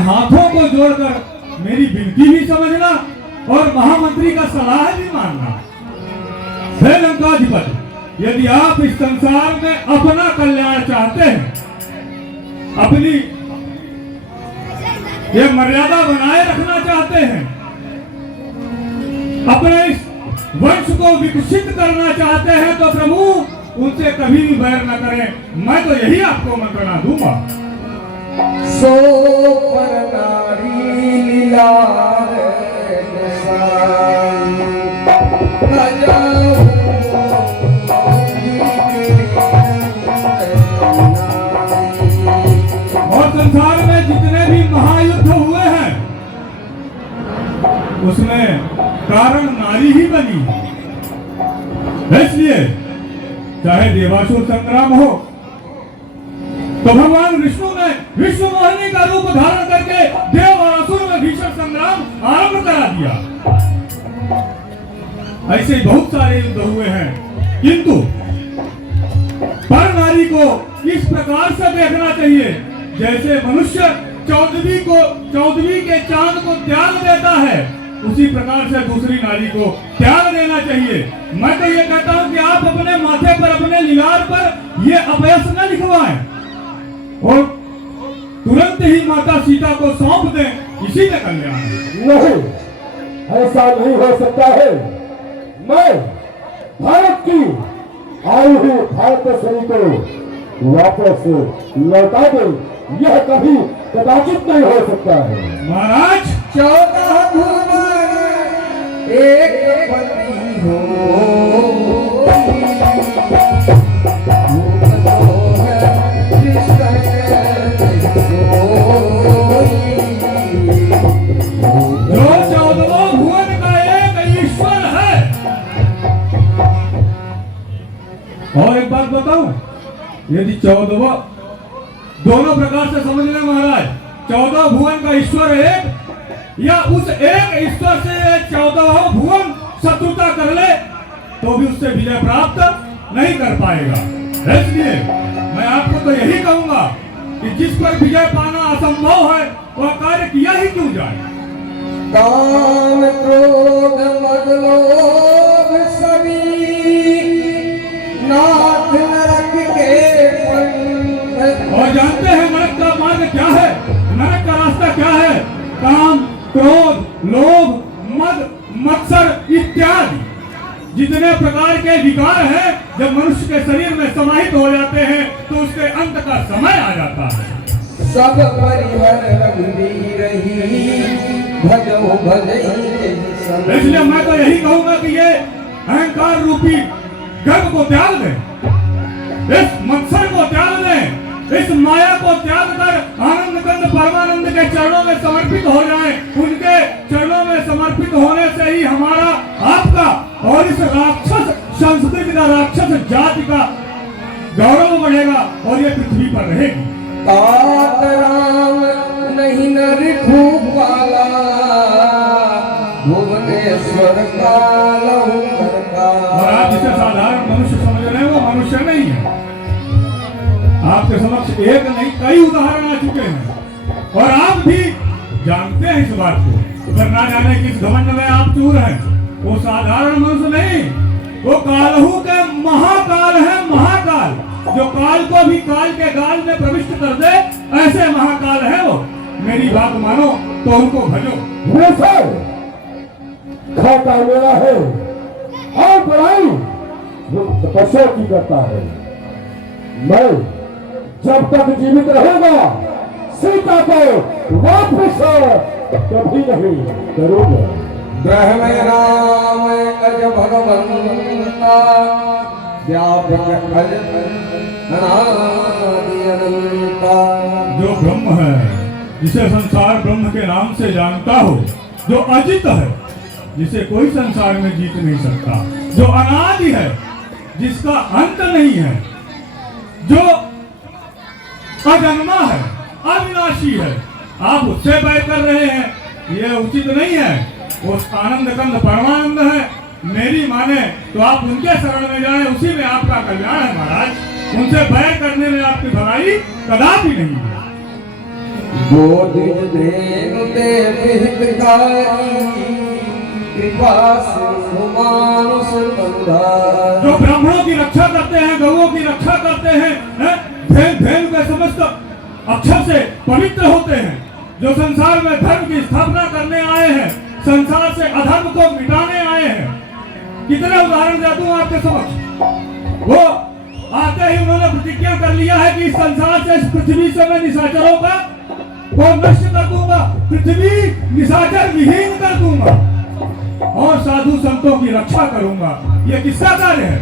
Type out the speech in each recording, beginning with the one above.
हाथों को जोड़कर मेरी विनती भी समझना और महामंत्री का सलाह भी मानना। हे लंकाधिपति, यदि आप इस संसार में अपना कल्याण चाहते हैं, अपनी ये मर्यादा बनाए रखना चाहते हैं, अपने इस वंश को विकसित करना चाहते हैं, तो प्रभु उनसे कभी भी बैर न करें। मैं तो यही आपको मंत्रणा दूंगा। सो पर नारी लीला और संसार में जितने भी महायुद्ध हुए हैं उसमें कारण नारी ही बनी। इसलिए चाहे देवासुर संग्राम हो तो भगवान विष्णु ने विश्व मोहिनी का रूप धारण करके देव और असुर में भीषण संग्राम आरंभ करा दिया। ऐसे बहुत सारे युद्ध हुए हैं, किंतु पर नारी को इस प्रकार से देखना चाहिए जैसे मनुष्य चौदहवीं के चांद को त्याग देता है, उसी प्रकार से दूसरी नारी को त्याग देना चाहिए। मैं तो ये कहता हूं कि आप अपने माथे पर, अपने लीलार पर ये अपयश न लिखवाएं और तुरंत ही माता सीता को सौंप दें, इसी में कल्याण है। नहीं, ऐसा नहीं हो सकता है। मैं भारत की आई हुई भारतेश्वरी को वापस लौटा दे, यह कभी कदाचित नहीं हो सकता है। महाराज, 14 भुवन एक पति हो, जो 14 भुवन का एक ईश्वर है। और एक बात बताऊं, यदि 14 दोनों प्रकार से समझ लें महाराज, 14 भुवन का ईश्वर एक, या उस एक ईश्वर से 14 भुवन शत्रुता कर ले तो भी उससे विजय प्राप्त नहीं कर पाएगा। इसलिए मैं आपको तो यही कहूंगा कि जिस पर विजय पाना असंभव है वह कार्य किया ही क्यों जाए। काम क्रोध मद लोभ सभी नाथ नरक के पंथ। और जानते हैं नरक का मार्ग क्या है? नरक का रास्ता क्या है? काम, क्रोध, लोभ, मद, मत्सर इत्यादि जितने प्रकार के विकार हैं, जब मनुष्य के शरीर में समाहित हो जाते हैं तो उसके अंत का समय आ जाता है। सब परिवार रघुवीर ही भजो भजई। इसलिए मैं तो यही कहूंगा कि ये अहंकार रूपी गर्व को त्याग दें, इस मत्सर को त्याग दें, इस माया को त्याग कर आनंद कंद परमानंद के चरणों में समर्पित हो जाएं। उनके चरणों में समर्पित होने से ही हमारा, आपका और इस राक्षस संस्कृति का, राक्षस जाति का गौरव बढ़ेगा और ये पृथ्वी पर रहेगी। तात राम नहीं नर खूब वाला, भुवनेश्वर का लहू का। और आप जिसे साधारण मनुष्य समझ रहे हैं वो मनुष्य नहीं है। आपके समक्ष एक नहीं कई उदाहरण आ चुके हैं और आप भी जानते हैं इस बात को, पर ना जाने किस घमंड में आप चूर हैं। वो साधारण मनुष्य नहीं, वो कालहू के महाकाल है, महाकाल, जो काल को भी काल के गाल में प्रविष्ट कर दे, ऐसे महाकाल है वो। मेरी बात मानो तो उनको भजो। खाता मेरा है और पढ़ाई वो तपस्या की करता है। मैं जब तक जीवित रहूंगा सीता को वापस कभी नहीं करूंगा। ग्रह में राम अज भगवंता, व्यापक अज अनादि अनंता। जो ब्रह्म है, जिसे संसार ब्रह्म के नाम से जानता हो, जो अजित है, जिसे कोई संसार में जीत नहीं सकता, जो अनादि है, जिसका अंत नहीं है, जो अजन्मा है, अविनाशी है, आप उससे बैर कर रहे हैं, यह उचित नहीं है। वो आनंद कंद परमानंद है, मेरी माने तो आप उनके शरण में जाएं, उसी में आपका कल्याण है महाराज। उनसे बैर करने में आपकी भलाई कदापि नहीं है। गोदिज धेनु ते हितकारी कृपा सिंधु मानुष बंधारी। जो ब्राह्मणों की रक्षा करते हैं, गौओं की रक्षा करते हैं, धेनु के समस्त अक्षर से पवित्र होते हैं, जो संसार में धर्म की स्थापना करने आए हैं, संसार से अधर्म को मिटाने आए हैं। कितने उदाहरण दे दूं आपके समक्ष। वो आते ही उन्होंने प्रतिज्ञा कर लिया है कि इस संसार से, इस पृथ्वी से मैं निशाचरों का को नष्ट कर दूंगा, पृथ्वी निशाचर विहीन कर दूंगा और साधु संतों की रक्षा करूंगा। ये किसका कार्य है?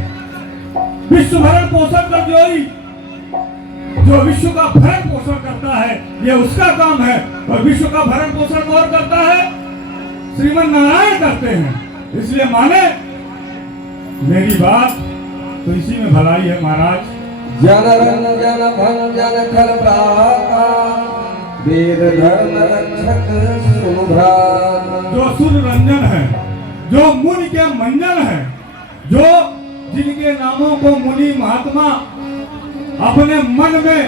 विश्व भरण पोषण कर जो विश्व का भरण पोषण करता है, ये उसका काम है। और विश्व का भरण पोषण कौन करता है? श्रीमन नारायण करते हैं। इसलिए माने मेरी बात तो इसी में भलाई है महाराज। जन रंजन भंजन खल प्राता वेद धर्म रक्षक सुभ्राता। जो सुर रंजन है, जो मुनि के मंजन है, जो जिनके नामों को मुनि महात्मा अपने मन में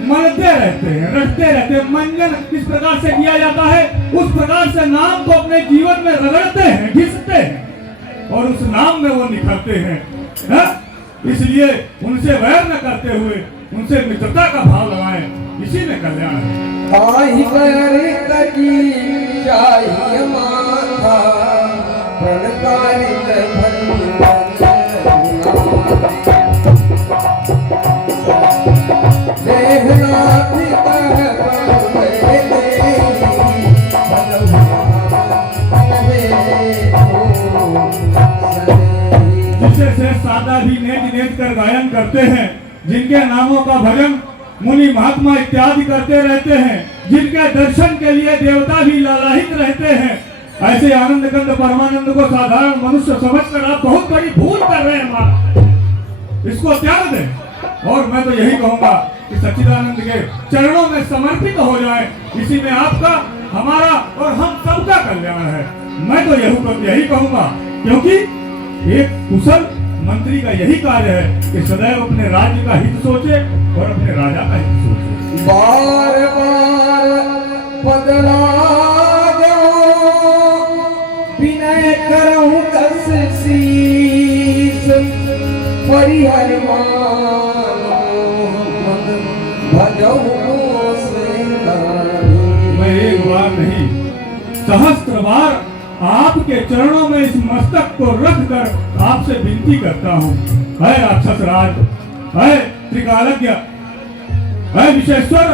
मनते रहते हैं, रटते रहते हैं। मंजन किस प्रकार से किया जाता है? उस प्रकार से नाम को अपने जीवन में रगड़ते हैं, घिसते हैं और उस नाम में वो निखरते हैं। इसलिए उनसे वैर न करते हुए उनसे मित्रता का भाव लगाएं, इसी में कल्याण है। ताहि परित की चाहिए माथा प्रणकारित देहनाथ कह जिसे से सादा भी नेज नेज कर गायन करते हैं, जिनके नामों का भजन मुनि महात्मा इत्यादि करते रहते हैं, जिनके दर्शन के लिए देवता भी लालायित रहते हैं, ऐसे आनंद कंद परमानंद को साधारण मनुष्य समझकर आप बहुत बड़ी भूल कर रहे हैं मां। इसको त्याग दें। और मैं तो यही कहूंगा कि सच्चिदानंद के चरणों में समर्पित हो जाए। इसी में आपका, हमारा और हम सबका कल्याण है। मैं तो यही कहूंगा, क्योंकि एक कुशल मंत्री का यही कार्य है कि सदैव अपने राज्य का हित सोचे और अपने राजा का हित सोचे। बार बार बदला विनय करऊं दस शीस परिहर मैं एक बार नहीं, सहस्त्र बार आपके चरणों में इस मस्तक को रख कर आपसे विनती करता हूँ। है राक्षस राज, है त्रिकालज्ञ, है विश्वेश्वर,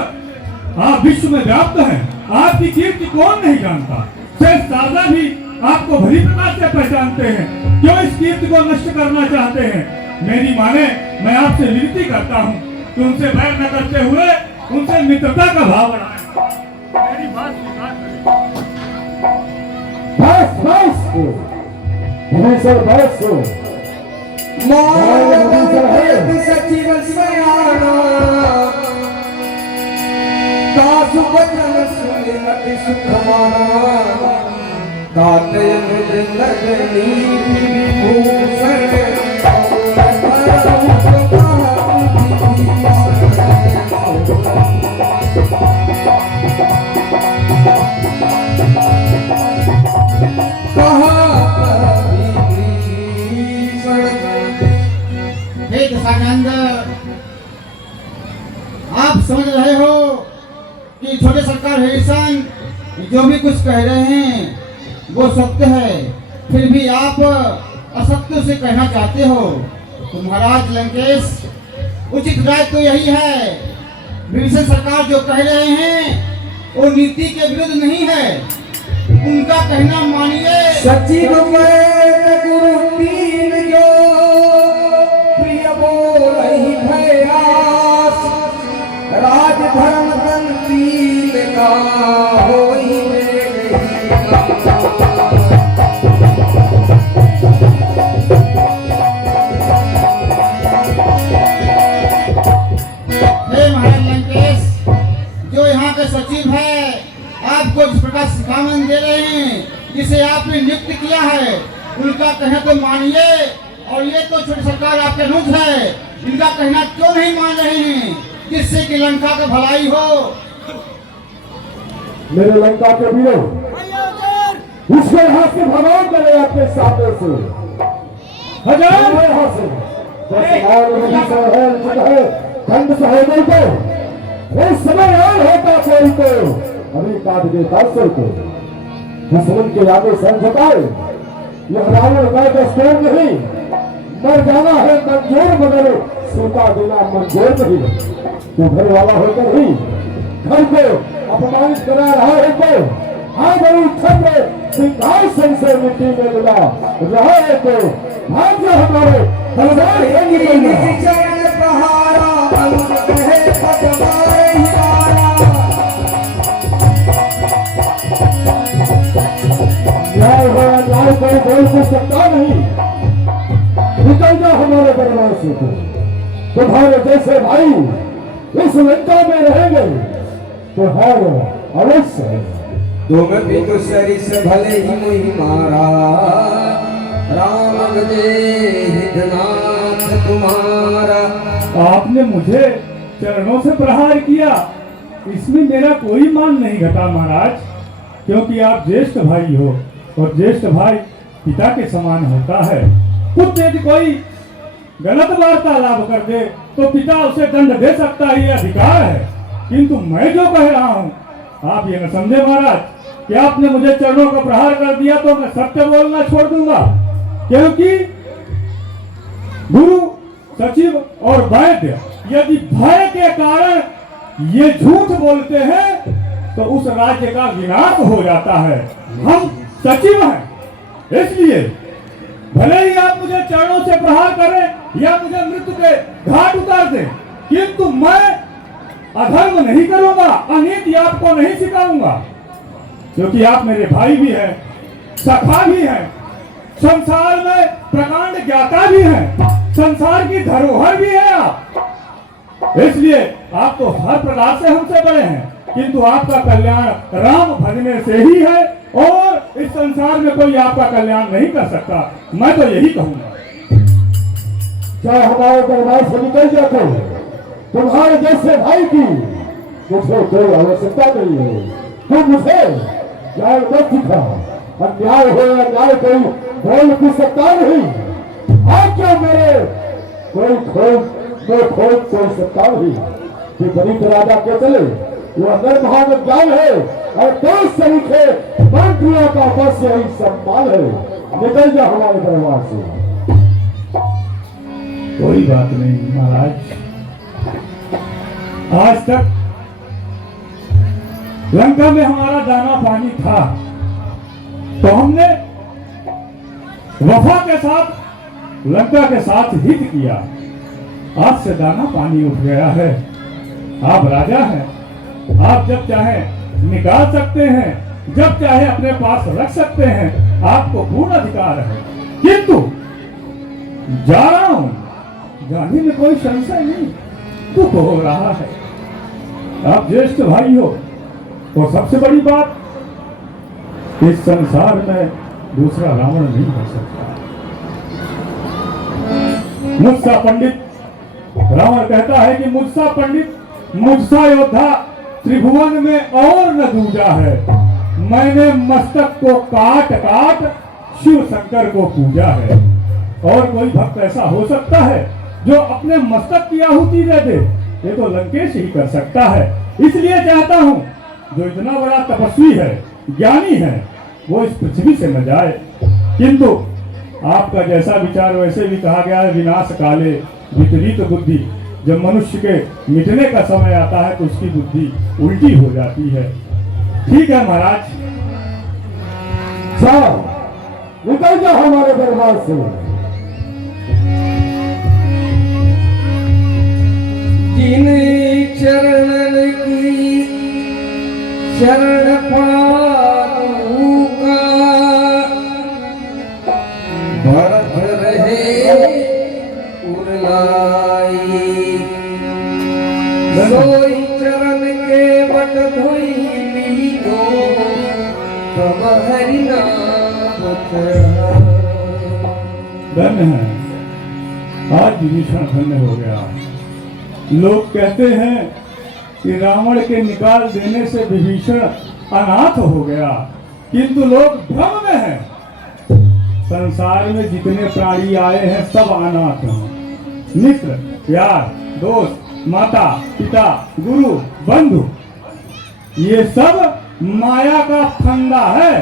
आप विश्व में व्याप्त हैं। आपकी कीर्ति कौन नहीं जानता? शेष सारदा भी आपको भली प्रकार से पहचानते हैं। क्यों इस कीर्ति को नष्ट करना चाहते हैं? मेरी माने, मैं आपसे विनती करता हूँ कि उनसे वैर न करते हुए उनसे मित्रता का भाव बढ़ाएं। मेरी बात स्वीकार करें। बस बस सचिव सयाना दासु वचन सुनि अति सुख माना ताते लगनी भूषण दशानंद, आप समझ रहे हो कि छोटे सरकार हरिशन जो भी कुछ कह रहे हैं वो सत्य है, फिर भी आप असत्य से कहना चाहते हो। तो महाराज लंकेश, उचित राय तो यही है, विभीषण सरकार जो कह रहे हैं वो नीति के विरुद्ध नहीं है, उनका कहना मानिए। सचिव गुरु तीन जो प्रिय बोलहि भयास राज धर्म तंतीन का होई सचिव है, आपको इस प्रकार शिखामन दे रहे हैं जिसे आपने नियुक्त किया है, उनका कहना तो मानिए। और ये तो छोटी सरकार आपके अनुज है, इनका कहना क्यों नहीं मान रहे हैं जिससे कि लंका का भलाई हो। मेरे लंका के वीरों, उसके यहाँ से भगवान करे अपने सामने से हजार यहाँ से खंड सहोदर को इस समय और होता कोई को अभी काट देता सर को दुश्मन के आगे सर झुकाए। यह रावण का दस्तूर नहीं, मर जाना है मंजूर मगर सूता देना मंजूर नहीं। तो घर वाला होकर ही घर को अपमानित करा रहा है तो हाँ बड़ी छत्र सिंहासन से मिट्टी में मिला रहा है तो भाग्य हमारे हरदार चरण प्रहारा अंत कहे पटवारे हिमारा। न्याय हो न्याय कोई बोल को सकता नहीं। निकल जाओ हमारे परिवार से तुम्हारे जैसे भाई इस लंका में रहेंगे तो हार अवश्य है। तुम भी तो सरिस भले ही मुहि मारा राम गजे हितनाथ तुम्हारा। आपने मुझे चरणों से प्रहार किया, इसमें मेरा कोई मान नहीं घटा महाराज, क्योंकि आप ज्येष्ठ भाई हो और ज्येष्ठ भाई पिता के समान होता है। पुत्र यदि कोई गलत वार्तालाप कर दे तो पिता उसे दंड दे सकता है, ये अधिकार है। किंतु मैं जो कह रहा हूँ आप ये न समझे महाराज कि आपने मुझे चरणों का प्रहार कर दिया तो मैं सत्य बोलना छोड़ दूंगा, क्योंकि गुरु सचिव और वैद्य यदि भय के कारण ये झूठ बोलते हैं तो उस राज्य का विनाश हो जाता है। हम सचिव हैं, इसलिए भले ही आप मुझे चरणों से प्रहार करें या मुझे मृत्यु के घाट उतार दें, किंतु मैं अधर्म नहीं करूंगा, अनीति आपको नहीं सिखाऊंगा, क्योंकि आप मेरे भाई भी हैं, सखा भी हैं, संसार में प्रकांड ज्ञाता भी हैं, संसार की धरोहर भी है आप। इसलिए आप तो हर प्रकार से हमसे बड़े हैं, किंतु आपका कल्याण राम भजने से ही है और इस संसार में कोई आपका कल्याण नहीं कर सकता। मैं तो यही कहूंगा। क्या हमारे दरबार से निकल जाते तुम्हारे जैसे भाई की मुझे कोई आवश्यकता नहीं है। तुम मुझे न्याय मत दिखा, अन्याय हो या न्याय कोई बोल भी सकता नहीं। आप क्या मेरे कोई खोज कोई सकता नहीं कि गरीब राजा के चले वो अंदर महान ज्ञान है और देश से लिखे मंत्रियों का बस यही सम्मान है। निकल जा हमारे दरबार से। कोई बात नहीं महाराज, आज तक लंका में हमारा दाना पानी था तो हमने वफा के साथ लंका के साथ हित किया। आज से दाना पानी उठ गया है। आप राजा हैं, आप जब चाहे निकाल सकते हैं, जब चाहे अपने पास रख सकते हैं, आपको पूर्ण अधिकार है। किंतु जा रहा हूं, जाने में कोई संशय नहीं, दुख हो रहा है। आप ज्येष्ठ भाई हो और सबसे बड़ी बात, इस संसार में दूसरा रावण नहीं हो सकता। मुझसा पंडित रावण कहता है कि मुझसा पंडित, मुझसा योद्धा त्रिभुवन में और न दूजा है। मैंने मस्तक को काट काट शिव शंकर को पूजा है। और कोई भक्त ऐसा हो सकता है जो अपने मस्तक की आहुति दे दे? ये तो लंकेश ही कर सकता है। इसलिए चाहता हूं जो इतना बड़ा तपस्वी है, ज्ञानी है, वो इस पृथ्वी से न जाए। किंतु आपका जैसा विचार वैसे भी कहा गया है, विनाश काले विपरीत बुद्धि। जब मनुष्य के मिटने का समय आता है तो उसकी बुद्धि उल्टी हो जाती है। ठीक है महाराज, जाओ निकल जाओ हमारे दरबार से। जिन चरणन की शरण पालू का भरत रहे उरलाई। सोई चरण के बट धोई लीनो तब हरि नाम धन्य है, आज विभीषण धन्य हो गया। लोग कहते हैं कि रावण के निकाल देने से विभीषण अनाथ हो गया, किंतु लोग भ्रम में हैं। संसार में जितने प्राणी आए हैं सब अनाथ हैं। मित्र, यार, दोस्त, माता, पिता, गुरु, बंधु, ये सब माया का फंदा है।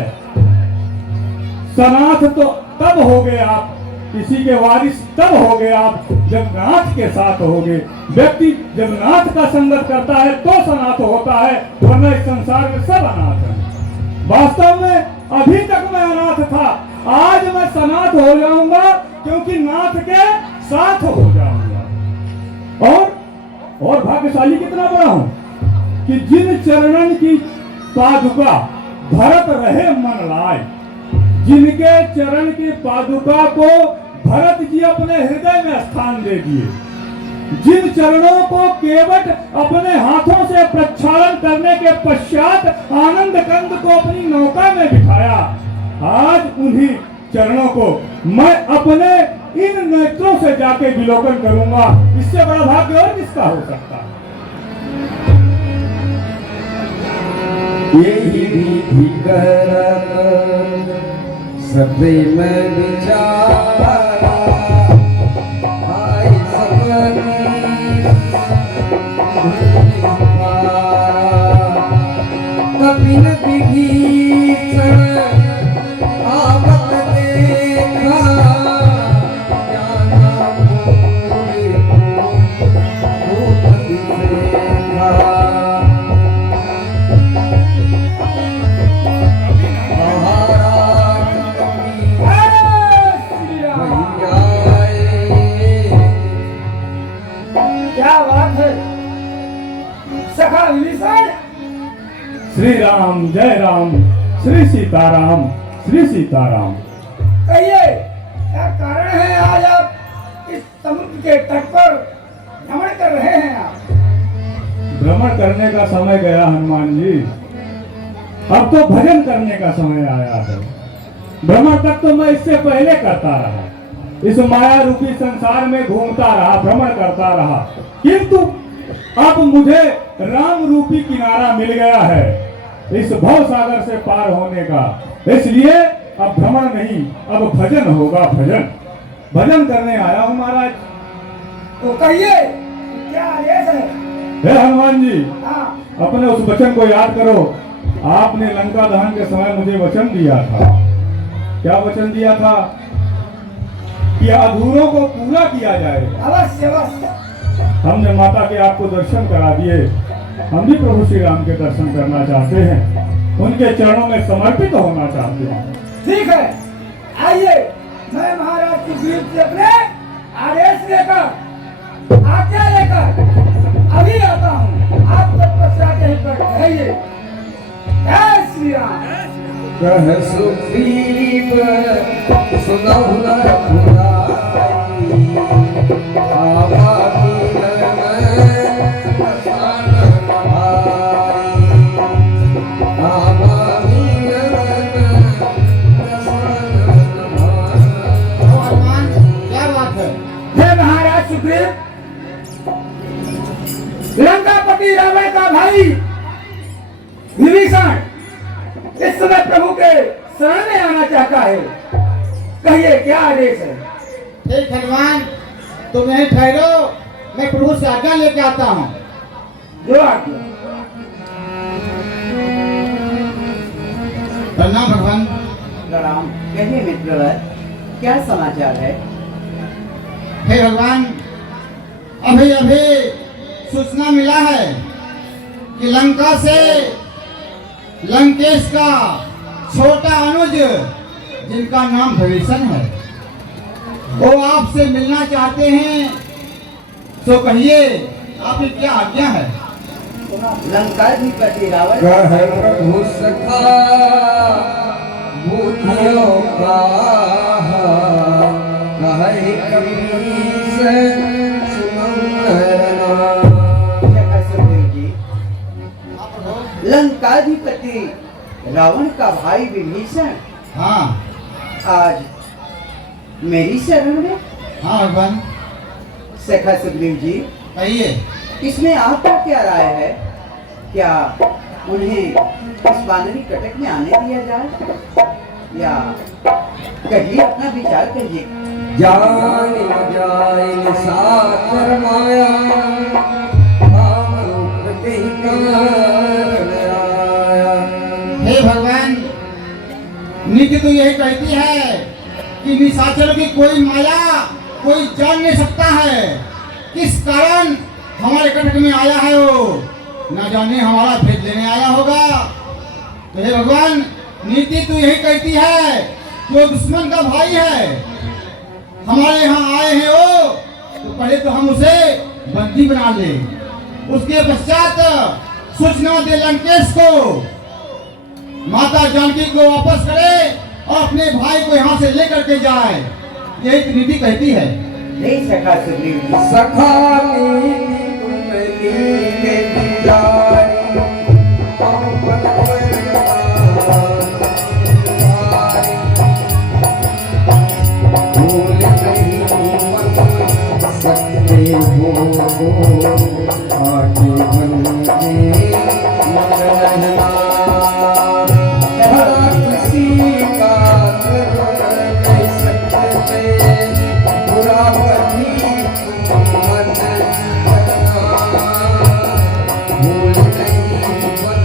सनाथ तो तब हो गए आप, किसी के वारिस तब हो गए आप जब नाथ के साथ होगे। व्यक्ति जब नाथ का संगत करता है तो सनाथ होता है, वरना इस संसार में सब अनाथ है। वास्तव में अभी तक मैं अनाथ था, आज मैं सनाथ हो जाऊंगा, क्योंकि नाथ के साथ हो जाऊंगा। और भाग्यशाली कितना बड़ा हूं कि जिन चरणन की पादुका भरत रहे मन लाए, जिनके चरण की पादुका को भरत जी अपने हृदय में स्थान दे दिए, जिन चरणों को केवट अपने हाथों से प्रक्षालन करने के पश्चात आनंद कंद को अपनी नौका में बिठाया, आज उन्हीं चरणों को मैं अपने इन नेत्रों से जाके विलोकन करूंगा। इससे बड़ा भाग्य और किसका हो सकता है? यही विधि करत सभे में विचारा, आए सपनी कभी न विभीषण आवत देखा, जाना मोरे भूत विषेखा। क्या बात है सखा विभीषण? श्री राम, जय राम, श्री सीताराम, श्री सीताराम। कहिए क्या कारण है आज आप इस समुद्र के तट पर भ्रमण कर रहे हैं? आप भ्रमण करने का समय गया हनुमान जी, अब तो भजन करने का समय आया है। भ्रमण तक तो मैं इससे पहले करता रहा, इस माया रूपी संसार में घूमता रहा, भ्रमण करता रहा, किंतु अब मुझे राम रूपी किनारा मिल गया है इस भव सागर से पार होने का। इसलिए अब भ्रमण नहीं, अब भजन होगा। भजन करने आया हूँ महाराज। तो कहिए क्या आदेश है? हे हनुमान जी, हाँ, अपने उस वचन को याद करो। आपने लंका दहन के समय मुझे वचन दिया था। क्या वचन दिया था? कि अधूरों को पूरा किया जाएगा। अवश्य अवश्य। हमने माता के आपको दर्शन करा दिए, हम भी प्रभु श्री राम के दर्शन करना चाहते हैं, उनके चरणों में समर्पित होना चाहते हैं। ठीक है, आइए मैं महाराज सुग्रीव से अपने आदेश लेकर, आज्ञा लेकर अभी आता हूँ। आप तत्पश्चात यहीं पर रहिए। जय श्री राम। कह सुग्रीव सुनहु न रघुराई, आवा कीलन रसान भाई, आवा कीलन रसान भाई। हनुमान, क्या बात है? हे महाराज सुग्रीव, लंकापति रावण का भाई विभीषण इस समय प्रभु के शरण में आना चाहता है। कहिए क्या आदेश है? ठीक हनुमान, तुम यहीं ठहरो, मैं प्रभु से आज्ञा लेके आता हूँ। जो आज्ञा। प्रणाम भगवान। प्रणाम। कहिए मित्रवर, क्या समाचार है? हे भगवान, अभी अभी सूचना मिला है कि लंका से लंकेश का छोटा अनुज, जिनका नाम विभीषण है, वो आपसे मिलना चाहते हैं। तो कहिए आपकी क्या आज्ञा है? लंकाधिपति रावण कह प्रभु सखा बुधियो का, कहे कपीस सुनरना। सुग्रीव जी, लंकाधिपति रावण का भाई विभीषण हाँ आज मेरी शरण में। हाँ भगवान, सखा सुग्रीव जी, कहिए। इसमें आपका क्या राय है? क्या उन्हें इस वानरी कटक में आने दिया जाए, या कहिए अपना विचार कहिए। जान जाए निशाचर माया, काम रूप कहीं कारण आया। हे भगवान, नीति तो यही कहती है कि निशाचर की कोई माया कोई जान नहीं सकता है। किस कारण हमारे कटक में आया है वो, न जाने हमारा भेद लेने आया होगा। तो हे भगवान, नीति तो यही कहती है कि वो दुश्मन का भाई है, हमारे यहाँ आए हैं वो, तो पहले तो हम उसे बंदी बना ले, उसके पश्चात सूचना दे लंकेश को, माता जानकी को वापस करे और अपने भाई को यहाँ से लेकर के जाए। यही तो नीति कहती है। नहीं सखा सुग्रीव जी, सखा नीति कुंडली के बिचारी, पावन भूल नहीं मन सकते हो, आगे बन के मरना बड़ा किसी का कर नहीं सकते, बुरा कभी मन करना, भूल नहीं बन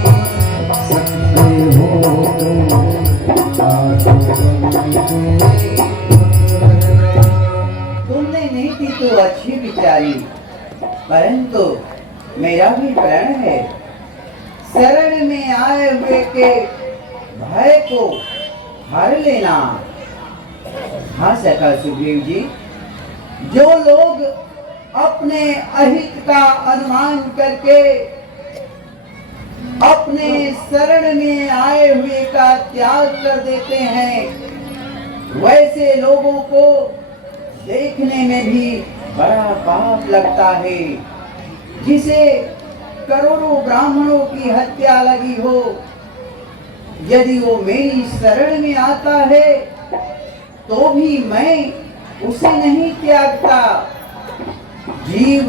सकते हो, आगे बन के तुमने नहीं थी तो अच्छी विचारी, परंतु मेरा भी प्रण है शरण में आए हुए के भय को हर लेना। हाँ सखा सुग्रीव जी, जो लोग अपने अहित का अनुमान करके अपने शरण में आए हुए का त्याग कर देते हैं, वैसे लोगों को देखने में भी बड़ा पाप लगता है। जिसे करोड़ों ब्राह्मणों की हत्या लगी हो, यदि वो मेरी शरण में आता है तो भी मैं उसे नहीं त्यागता। जीव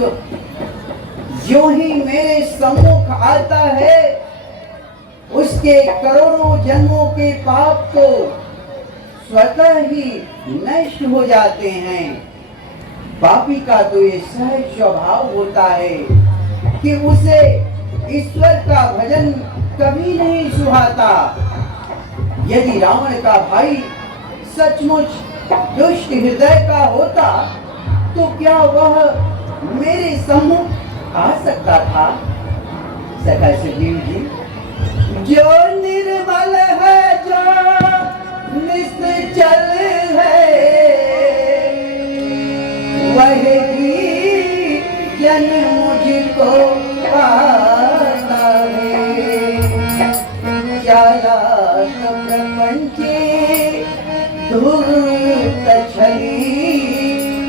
जो ही मेरे सम्मुख आता है, उसके करोड़ों जन्मों के पाप तो स्वतः ही नष्ट हो जाते हैं। पापी का तो ये सहज स्वभाव होता है कि उसे ईश्वर का भजन कभी नहीं सुहाता। यदि रावण का भाई सचमुच दुष्ट हृदय का होता तो क्या वह मेरे सम्मुख आ सकता था? सखा सुग्रीव जी, जो निर्मल है, जो निश्चल है, वही जन मुझको पाता है। चालाक प्रपंची धूर्त छली,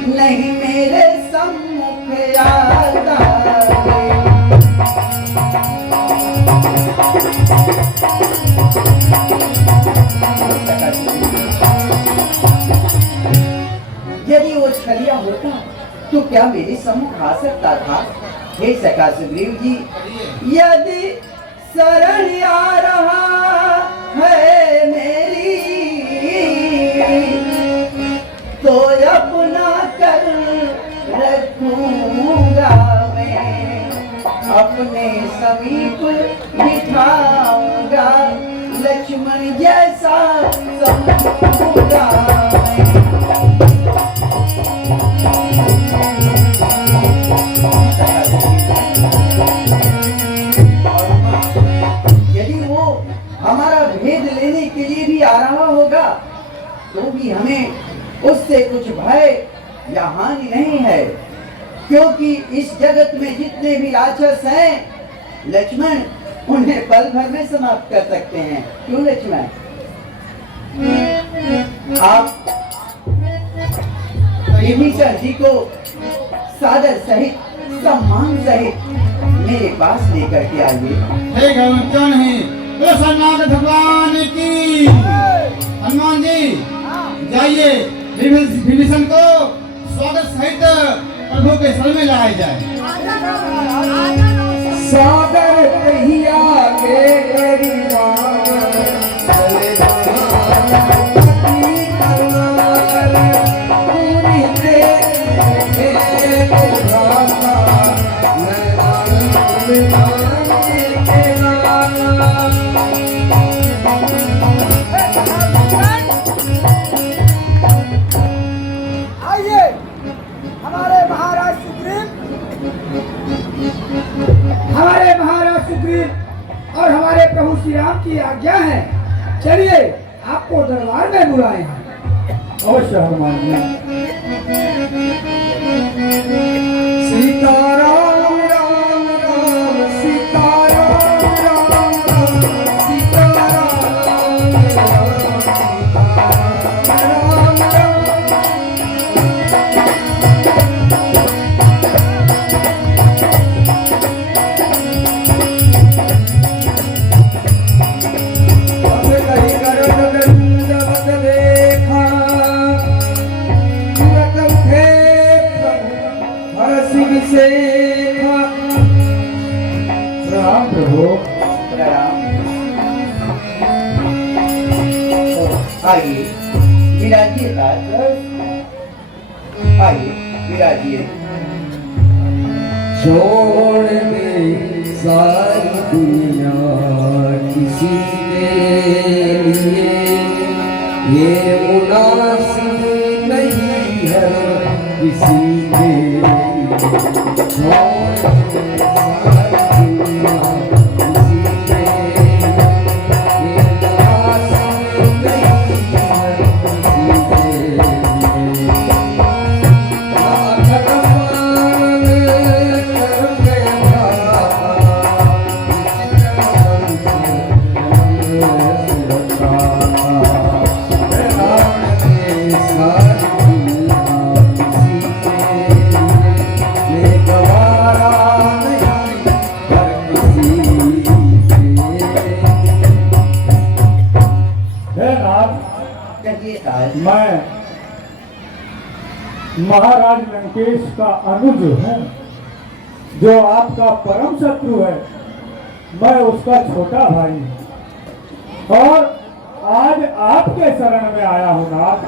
नहीं मेरे सम्मुख आता है। यदि वो छलिया होता तो क्या मेरे सम्मुख आ सकता था? हे सखा सुग्रीव जी, यदि शरण आ रहा है मेरी, तो अपना कर रखूंगा मैं, अपने समीप बिठाऊंगा, लक्ष्मण जैसा समझूंगा मैं। यदि वो हमारा भेद लेने के लिए भी आ रहा होगा तो भी हमें उससे कुछ भय या हानि नहीं है, क्योंकि इस जगत में जितने भी राक्षस हैं, लक्ष्मण उन्हें पल भर में समाप्त कर सकते हैं। क्यों लक्ष्मण? आप विभीषण जी को सादर सहित सम्मान सहित मेरे पास लेकर के आइए। हे गौरव, क्यों नहीं? तो सन्नाथ भगवान की। हनुमान जी जाइए, विभीषण को स्वागत सहित प्रभु के शरण में लाया जाए। सागर कहिया के आइए हमारे महाराज सुग्रीव और हमारे प्रभु श्री राम की आज्ञा है। चलिए आपको दरबार में बुलाए हैं। अवश्य हनुमान जी। सीताराम राम राम सीताराम राम राम सीताराम राम राम। अब कहीं करण दंडवत देखा तुरत उठे हर्ष विशेखा। प्रणाम प्रभु। आइए विराजिए राजा, आइए विराजिए। छोड़ दे सारी दुनिया किसी के लिए, ये मुनासिब नहीं है किसी के लिए। छोड़ दे सारी दुनिया किसी के लिए, ये मुनासिब नहीं है किसी के लिए। हे नाथ, कहिए राज। मैं महाराज लंकेश का अनुज हूँ, जो आपका परम शत्रु है। मैं उसका छोटा भाई हूँ और आज आपके शरण में आया हूँ नाथ।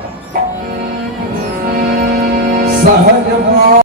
सहज भाव